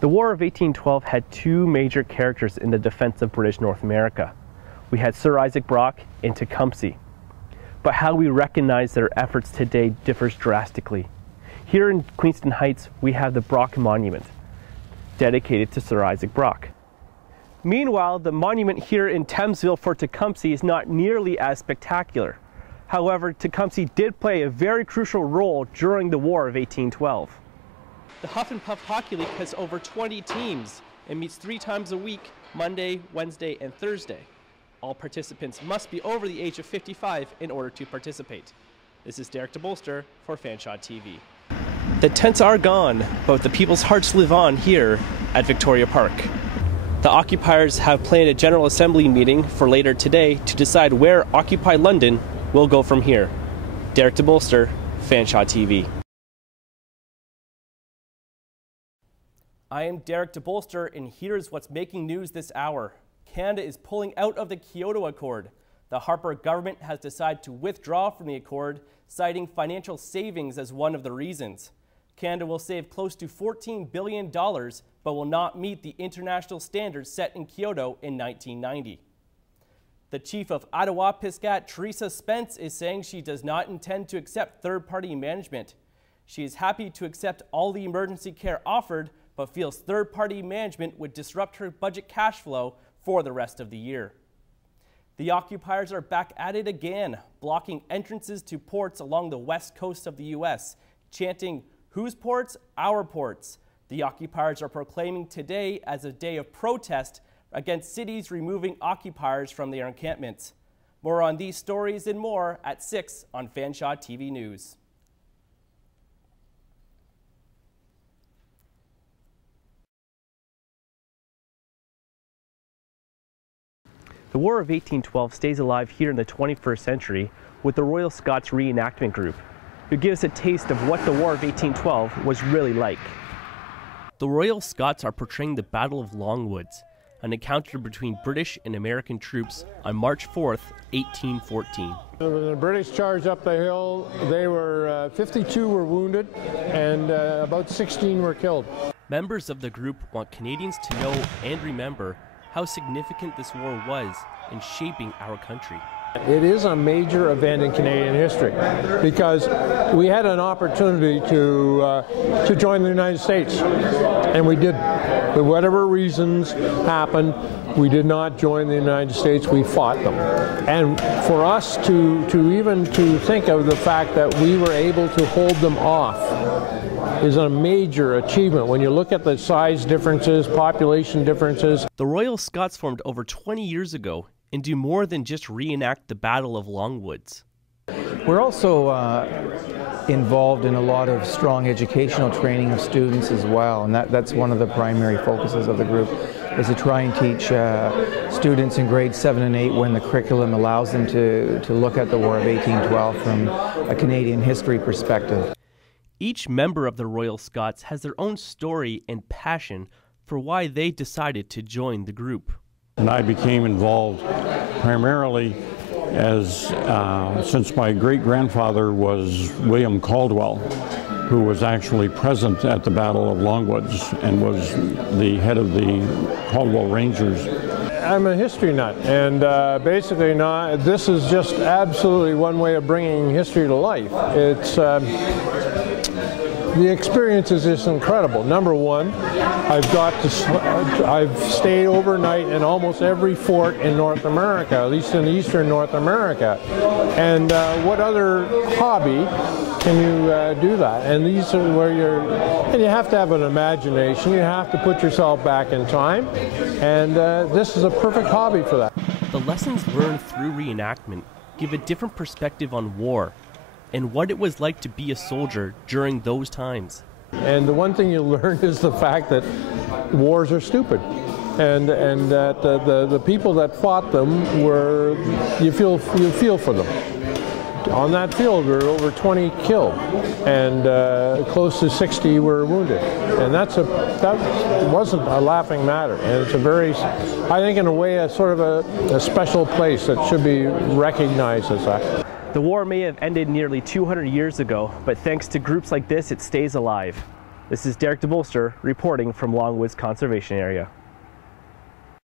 The War of 1812 had two major characters in the defense of British North America. We had Sir Isaac Brock and Tecumseh. But how we recognize their efforts today differs drastically. Here in Queenston Heights, we have the Brock Monument, dedicated to Sir Isaac Brock. Meanwhile, the monument here in Thamesville for Tecumseh is not nearly as spectacular. However, Tecumseh did play a very crucial role during the War of 1812. The Huff and Puff Hockey League has over 20 teams and meets 3 times a week, Monday, Wednesday, and Thursday. All participants must be over the age of 55 in order to participate. This is Derek DeBolster for Fanshot TV. The tents are gone, but the people's hearts live on here at Victoria Park. The occupiers have planned a General Assembly meeting for later today to decide where Occupy London will go from here. Derek DeBolster, Fanshot TV. I am Derek DeBolster, and here's what's making news this hour. Canada is pulling out of the Kyoto Accord. The Harper government has decided to withdraw from the accord, citing financial savings as one of the reasons. Canada will save close to $14 billion, but will not meet the international standards set in Kyoto in 1990. The chief of Ottawa-Pisgat, Teresa Spence, is saying she does not intend to accept third-party management. She is happy to accept all the emergency care offered, but feels third-party management would disrupt her budget cash flow for the rest of the year. The occupiers are back at it again, blocking entrances to ports along the west coast of the U.S., chanting, "Whose ports? Our ports." The occupiers are proclaiming today as a day of protest against cities removing occupiers from their encampments. More on these stories and more at 6 on Fanshot TV News. The War of 1812 stays alive here in the 21st century with the Royal Scots Reenactment Group, who gives a taste of what the War of 1812 was really like. The Royal Scots are portraying the Battle of Longwoods, an encounter between British and American troops on March 4th, 1814. When the British charged up the hill, 52 were wounded and about 16 were killed. Members of the group want Canadians to know and remember how significant this war was in shaping our country. It is a major event in Canadian history because we had an opportunity to join the United States, and we did. For whatever reasons happened, we did not join the United States. We fought them, and for us to think of the fact that we were able to hold them off is a major achievement when you look at the size differences, population differences. The Royal Scots formed over 20 years ago and do more than just reenact the Battle of Longwoods. We're also involved in a lot of strong educational training of students as well, and that's one of the primary focuses of the group, is to try and teach students in grades 7 and 8 when the curriculum allows them to look at the War of 1812 from a Canadian history perspective. Each member of the Royal Scots has their own story and passion for why they decided to join the group. And I became involved primarily as, since my great-grandfather was William Caldwell, who was actually present at the Battle of Longwoods and was the head of the Caldwell Rangers. I'm a history nut, and basically this is just absolutely one way of bringing history to life. It's the experience is just incredible. Number one, I've stayed overnight in almost every fort in North America, at least in eastern North America. And what other hobby can you do that? And these are where and you have to have an imagination. You have to put yourself back in time. And this is a perfect hobby for that. The lessons learned through reenactment give a different perspective on war and what it was like to be a soldier during those times. And the one thing you learn is the fact that wars are stupid, and that the people that fought them you feel for them. On that field, there were over 20 killed, and close to 60 were wounded, and that wasn't a laughing matter. And it's a very, I think, in a way, a sort of a special place that should be recognized as that. The war may have ended nearly 200 years ago, but thanks to groups like this, it stays alive. This is Derek DeBolster reporting from Longwoods Conservation Area.